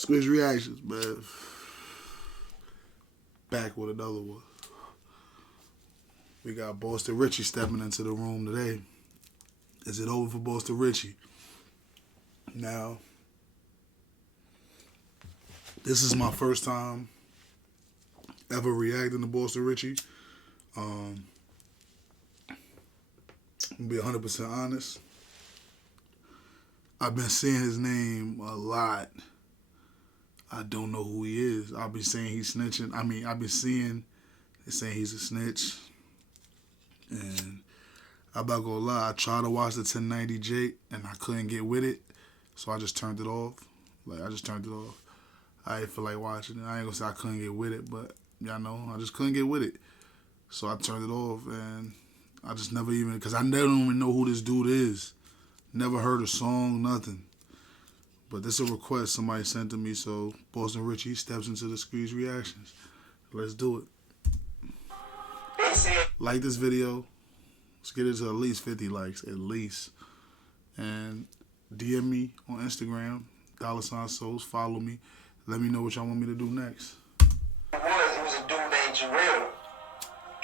Squish reactions, man. Back with another one. We got Boston Richey stepping into the room today. Is it over for Boston Richey? Now, this is my first time ever reacting to Boston Richey. I'm gonna be 100% honest. I've been seeing his name a lot. I don't know who he is. I've been saying he's snitching. I've been seeing they saying he's a snitch. And I'm not gonna lie, I tried to watch the 1090 Jake and I couldn't get with it. So I just turned it off. I didn't feel like watching it. I ain't gonna say I couldn't get with it, but y'all know, I just couldn't get with it. So I turned it off and I just never even, because I never even know who this dude is. Never heard a song, nothing. But this is a request somebody sent to me, so Boston Richey steps into the Squeeze reactions. Let's do it. Like this video. Let's get it to at least 50 likes, at least. And DM me on Instagram, $Souls. Follow me. Let me know what y'all want me to do next. It was a dude named Jarrell.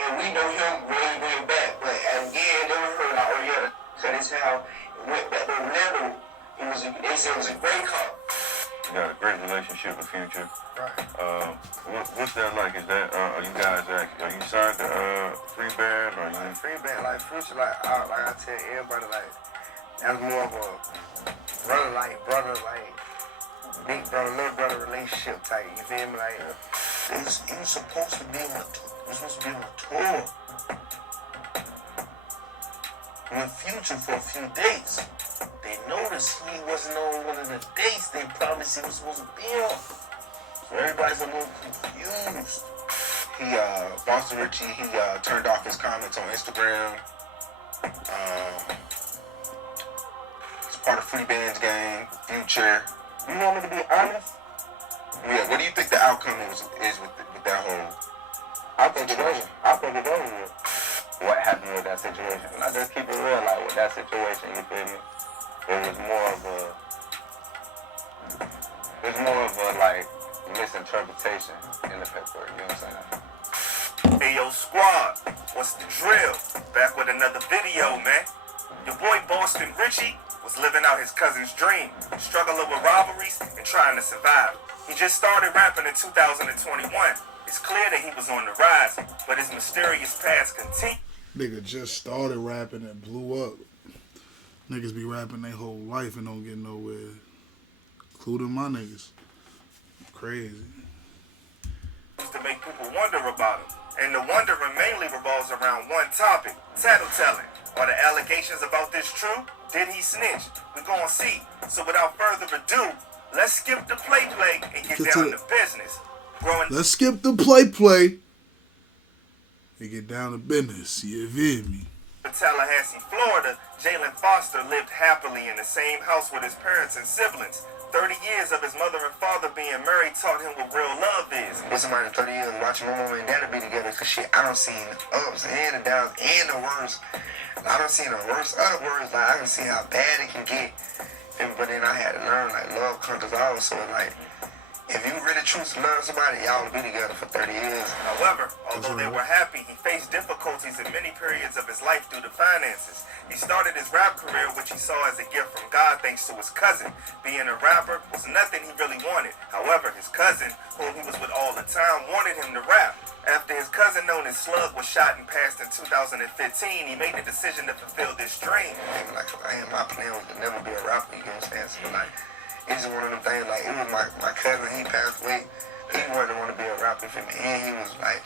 And we know him way back. But again, never heard of him. So this how it went back. But whenever they said it was a great cop. You got a great relationship with Future. Right. What's that like? Is that are you guys are you signed to Free Band or you? Free Band, like Future, like I tell everybody, like that's more of a brother, big brother, little brother relationship type. You feel me? Like it was supposed to be on a tour with Future for a few days. They noticed he wasn't on one of the dates they promised he was supposed to be on. So everybody's a little confused. Boston Richey, he turned off his comments on Instagram. It's part of Free Band's gang, Future. You want me to be honest? Yeah, what do you think the outcome is with that whole I think it's over. I think it's over with. What happened with that situation? And I just keep it real, like with that situation, you feel me? It was more of a like misinterpretation in the paperwork, you know what I'm saying? Hey yo, squad, what's the drill? Back with another video, man. Your boy Boston Richey was living out his cousin's dream, struggling with robberies and trying to survive. He just started rapping in 2021. It's clear that he was on the rise, but his mysterious past continues. Nigga just started rapping and blew up. Niggas be rapping their whole life and don't get nowhere. Including my niggas. Crazy. To make people wonder about him. And the wondering mainly revolves around one topic, tattletailing. Are the allegations about this true? Did he snitch? We're gonna see. So without further ado, let's skip the play and get down to business. Let's skip the play and get down to business. You feel me? In Tallahassee, Florida, Jalen Foster lived happily in the same house with his parents and siblings. 30 years of his mother and father being married taught him what real love is. With somebody 30 years watching my mom and daddy be together, cause shit, I don't see the ups and the downs and the worst. I don't see the worst of the worst. Like I can see how bad it can get. But then I had to learn like love conquers all. So like, if you really choose to love somebody, y'all will be together for 30 years. However, although they were happy, he faced difficulties in many periods of his life due to finances. He started his rap career, which he saw as a gift from God thanks to his cousin. Being a rapper was nothing he really wanted. However, his cousin, whom he was with all the time, wanted him to rap. After his cousin known as Slug was shot and passed in 2015, he made the decision to fulfill this dream. Like, my plan was to never be a rapper, you know what I'm saying? So like, it's just one of them things, like, it was my cousin, he passed away. He wanted to want to be a rapper for me, and he was like,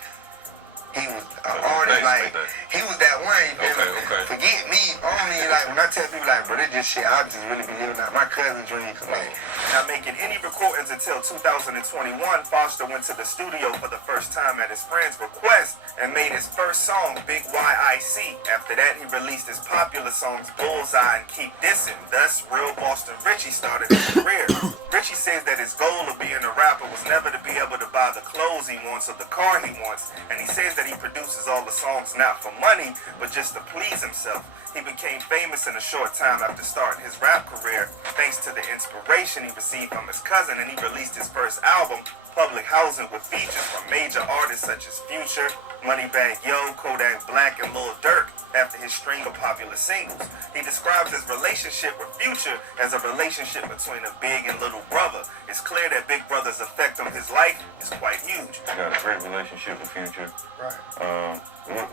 he was an artist, like, he was that one, you feel me? Okay. Forget me, only, like, when I tell people, like, bro, this just shit, I just really be living out my cousin's dream, cause, like, not making any recordings until 2021, Foster went to the studio for the first time at his friend's request and made his first song, Big YIC. After that, he released his popular songs, Bullseye and Keep Dissing. Thus, real Boston Richey started his career. Richey says that his goal of being a rapper was never to be able to buy the clothes he wants or the car he wants, and he says that he produces all the songs not for money, but just to please himself. He became famous in a short time after starting his rap career, thanks to the inspiration he received from his cousin, and he released his first album, Public Housing, with features from major artists such as Future, Moneybagg Yo, Kodak Black, and Lil Durk after his string of popular singles. He describes his relationship with Future as a relationship between a big and little brother. It's clear that Big Brother's effect on his life is quite huge. I got a great relationship with Future. Right.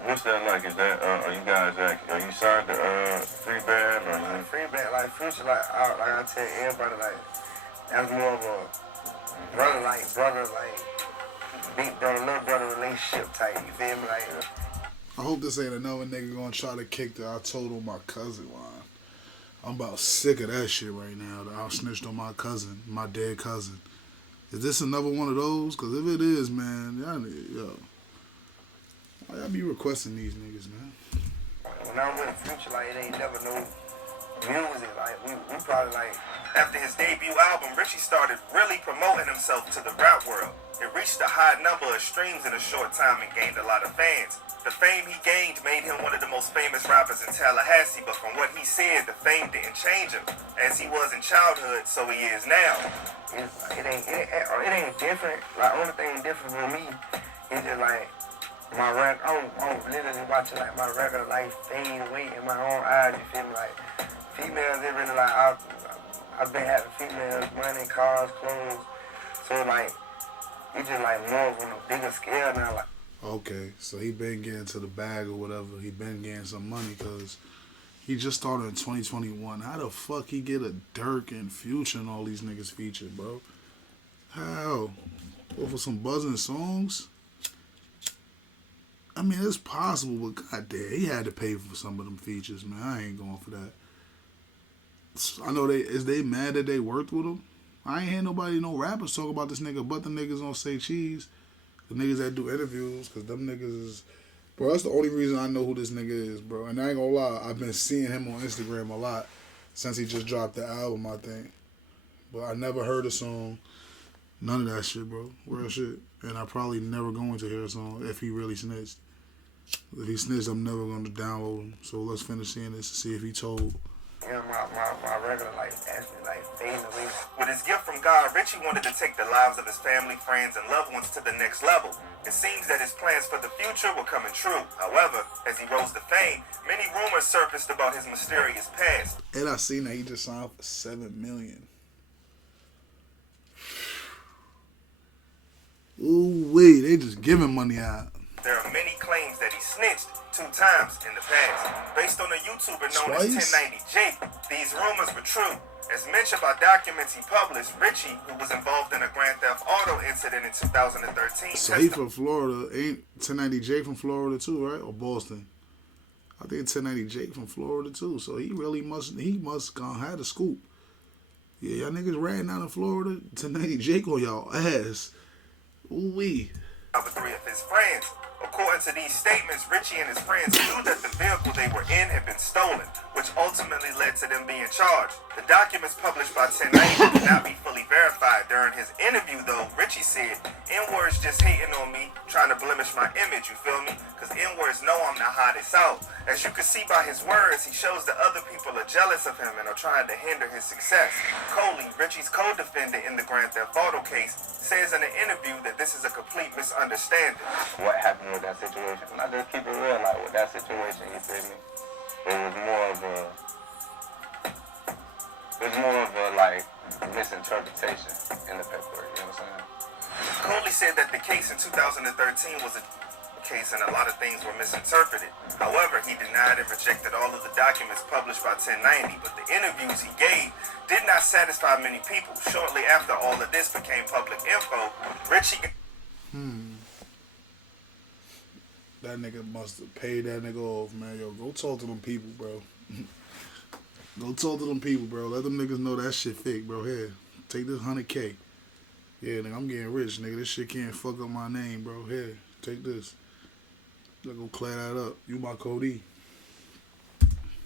What's that like? Is that are you guys are you signed to Free Band or you? Free band, like Future, like I tell everybody, like that's more of a brother, big brother, little brother relationship type. You feel me? Like. I hope this ain't another nigga gonna try to kick the I told on my cousin line. I'm about sick of that shit right now. That I snitched on my cousin, my dead cousin. Is this another one of those? Cause if it is, man, y'all be requesting these niggas, man. When I'm with Future, like it ain't never no music. Like we probably like. After his debut album, Richey started really promoting himself to the rap world. It reached a high number of streams in a short time and gained a lot of fans. The fame he gained made him one of the most famous rappers in Tallahassee, but from what he said, the fame didn't change him, as he was in childhood, so he is now. It ain't different. Like only thing different for me is just like my record. I'm literally watching like my record life fade away in my own eyes. You feel me? Like females, they really like I've been having females, money, cars, clothes. So like it's just like more on a bigger scale now. Like. Okay, so he been getting to the bag or whatever. He been getting some money because he just started in 2021. How the fuck he get a Durk and Future and all these niggas featured, bro? How? Go for some buzzing songs? I mean, it's possible, but goddamn, he had to pay for some of them features, man. I ain't going for that. I know they mad that they worked with him. I ain't hear nobody, no rappers talk about this nigga, but the niggas on Say Cheese. The niggas that do interviews, because them niggas is... Bro, that's the only reason I know who this nigga is, bro. And I ain't gonna lie, I've been seeing him on Instagram a lot since he just dropped the album, I think. But I never heard a song. None of that shit, bro. Real shit. And I probably never going to hear a song if he really snitched. If he snitched, I'm never going to download him. So let's finish seeing this and see if he told. Yeah, my regular life actually like fading away. With his gift from God, Richey wanted to take the lives of his family, friends, and loved ones to the next level. It seems that his plans for the future were coming true. However, as he rose to fame, many rumors surfaced about his mysterious past. And I seen that he just signed for $7 million. Ooh wee, they just giving money out. There are many claims that he snitched 2 times in the past. Based on a YouTuber known as 1090 Jake, these rumors were true. As mentioned by documents he published, Richey, who was involved in a Grand Theft Auto incident in 2013... So he from Florida. Ain't 1090 Jake from Florida too, right? Or Boston? I think 1090 Jake from Florida too. So he must gone had a scoop. Yeah, y'all niggas ran down in Florida. 1090 Jake on y'all ass. Ooh wee. With 3 of his friends. According to these statements, Richey and his friends knew that the vehicle they were in had been stolen, which ultimately led to them being charged. The documents published by 1090 could not be fully verified. During his interview, though, Richey said, "N-words just hating on me, trying to blemish my image, you feel me? Because N-words know I'm the hottest out." As you can see by his words, he shows that other people are jealous of him and are trying to hinder his success. Coley, Richey's co-defendant in the Grand Theft Auto case, says in an interview that this is a complete misunderstanding. What happened with that situation? And I just keep it real, like with that situation, you feel me? It was more of a like misinterpretation in the paperwork, you know what I'm saying? Coley said that the case in 2013 was a case and a lot of things were misinterpreted. However, he denied and rejected all of the documents published by 1090, but the interviews he gave did not satisfy many people. Shortly after all of this became public info, Richey... That nigga must have paid that nigga off, man. Yo, go talk to them people, bro. Go talk to them people, bro. Let them niggas know that shit fake, bro. Here, take this 100K. Yeah, nigga, I'm getting rich, nigga. This shit can't fuck up my name, bro. Here, take this. Let's go clear that up. You my Cody.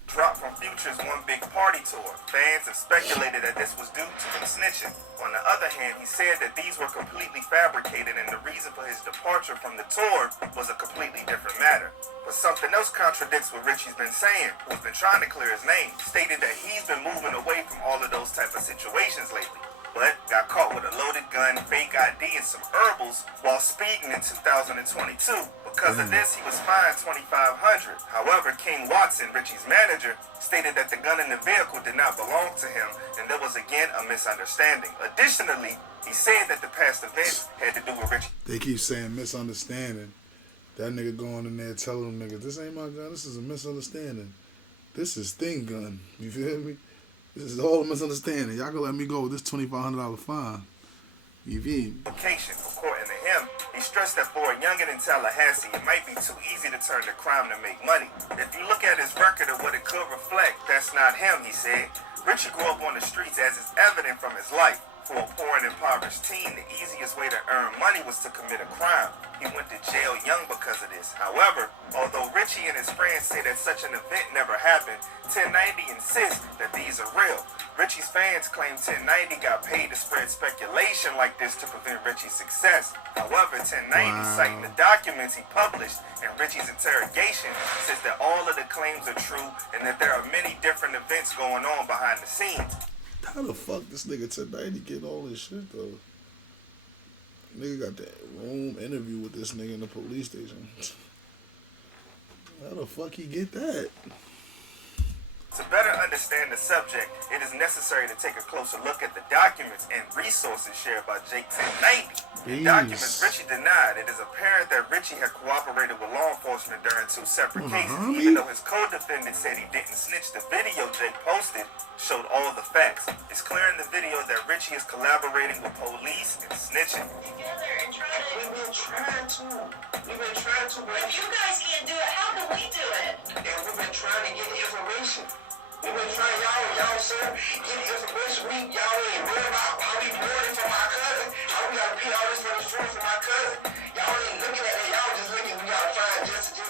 Dropped from Future's One Big Party tour. Fans have speculated that this was due to him snitching. On the other hand, he said that these were completely fabricated and the reason for his departure from the tour was a completely different matter. But something else contradicts what Richey's been saying, who's been trying to clear his name, stated that he's been moving away from all of those type of situations lately, but got caught with a loaded gun, fake ID, and some herbals while speeding in 2022. Because of this, he was fined $2,500. However, King Watson, Richey's manager, stated that the gun in the vehicle did not belong to him, and there was again a misunderstanding. Additionally, he said that the past events had to do with Richey. They keep saying misunderstanding. That nigga going in there telling them niggas, this ain't my gun, this is a misunderstanding. This is Thing gun. You feel me? This is all a misunderstanding. Y'all gonna let me go with this $2,500 fine. You feel me? According to him, he stressed that for a youngin' in Tallahassee, it might be too easy to turn to crime to make money. If you look at his record of what it could reflect, that's not him, he said. Richey grew up on the streets as is evident from his life. For a poor and impoverished teen, the easiest way to earn money was to commit a crime. He went to jail young because of this. However, although Richey and his friends say that such an event never happened, 1090 insists that these are real. Richey's fans claim 1090 got paid to spread speculation like this to prevent Richey's success. However, 1090, citing the documents he published and Richey's interrogation, says that all of the claims are true and that there are many different events going on behind the scenes. How the fuck this nigga 1090 get all this shit though? Nigga got that room interview with this nigga in the police station. How the fuck he get that? To better understand the subject, it is necessary to take a closer look at the documents and resources shared by Jake 1090. The documents Richey denied. It is apparent that Richey had cooperated with law enforcement during two separate cases, even though his co-defendant said he didn't snitch. The video Jake posted showed all of the facts. It's clear in the video that Richey is collaborating with police and snitching. Together and We've been trying to, but if you guys can't do it, how can we do it? And we've been trying to get information. We've been trying, y'all, sir, get information. Y'all ain't worried about how we boarded for my cousin, how we gotta pay all this for the street for my cousin. Y'all ain't looking at it, y'all just looking, we gotta find just.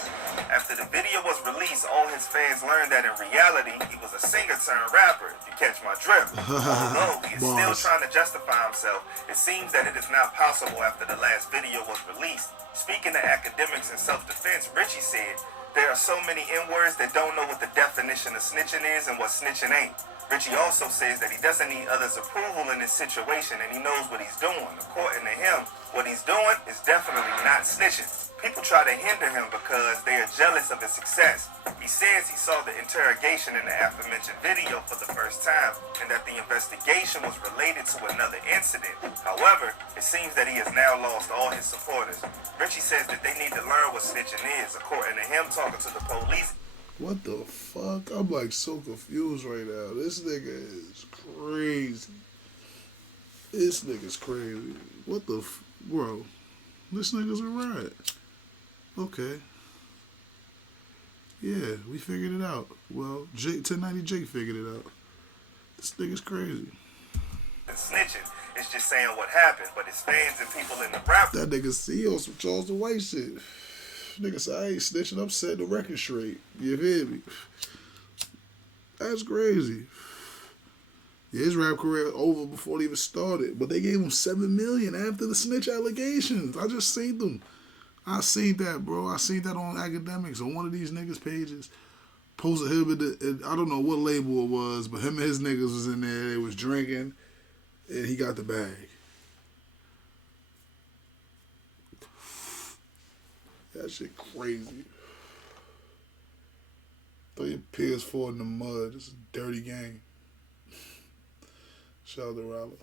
After the video was released, all his fans learned that in reality, he was a singer turned rapper, if you catch my drift. Although he is still trying to justify himself, it seems that it is not possible after the last video was released. Speaking of academics and self-defense, Richey said, there are so many N-words that don't know what the definition of snitching is and what snitching ain't. Richey also says that he doesn't need others' approval in this situation and he knows what he's doing. According to him, what he's doing is definitely not snitching. People try to hinder him because they are jealous of his success. He says he saw the interrogation in the aforementioned video for the first time and that the investigation was related to another incident. However, it seems that he has now lost all his supporters. Richey says that they need to learn what snitching is. According to him, talking to the police. What the fuck? I'm like so confused right now. This nigga is crazy. This nigga's crazy. What the bro? This nigga's a riot. Okay. Yeah, we figured it out. Well, 1090 Jake figured it out. This nigga's crazy. Snitching is just saying what happened, but his fans and people in the rap. That nigga CEO some Charleston White shit. Nigga said, I ain't snitching, I'm setting the record straight. You hear me? That's crazy. Yeah, his rap career over before it even started. But they gave him $7 million after the snitch allegations. I just seen them. I seen that, bro. I seen that on academics on one of these niggas' pages. Posted him I don't know what label it was, but him and his niggas was in there. They was drinking, and he got the bag. That shit crazy. Throw your PS4 in the mud. It's a dirty game. Shout out to Rollo.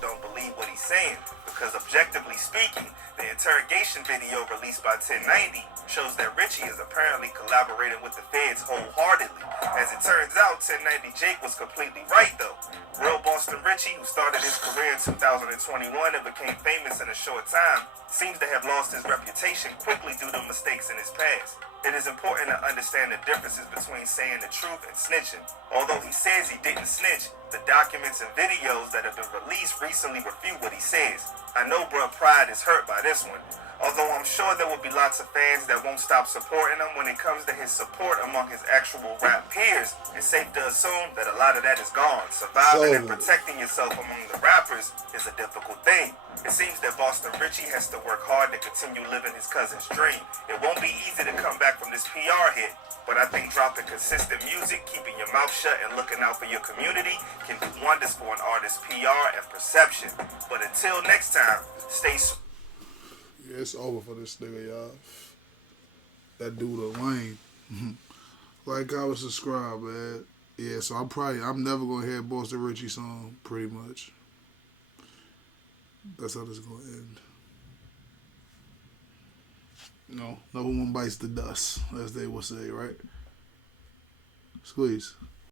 Don't believe what he's saying because objectively speaking, the interrogation video released by 1090 shows that Richey is apparently collaborating with the feds wholeheartedly. As it turns out, 1090 Jake was completely right though. Real Boston Richey, who started his career in 2021 and became famous in a short time, seems to have lost his reputation quickly due to mistakes in his past. It is important to understand the differences between saying the truth and snitching. Although he says he didn't snitch, the documents and videos that have been released recently refute what he says. I know bruh pride is hurt by this one. Although I'm sure there will be lots of fans that won't stop supporting him when it comes to his support among his actual rap peers, it's safe to assume that a lot of that is gone. Surviving and protecting yourself among the rappers is a difficult thing. It seems that Boston Richey has to work hard to continue living his cousin's dream. It won't be easy to come back from this PR hit, but I think dropping consistent music, keeping your mouth shut, and looking out for your community can do wonders for an artist's PR and perception. But until next time, stay Yeah, it's over for this nigga, y'all. That dude, Wayne. Like, comment, subscribe, man. Yeah, so I'm never gonna hear Boston Richey song, pretty much. That's how this is gonna end. No one bites the dust, as they will say, right? Squeeze.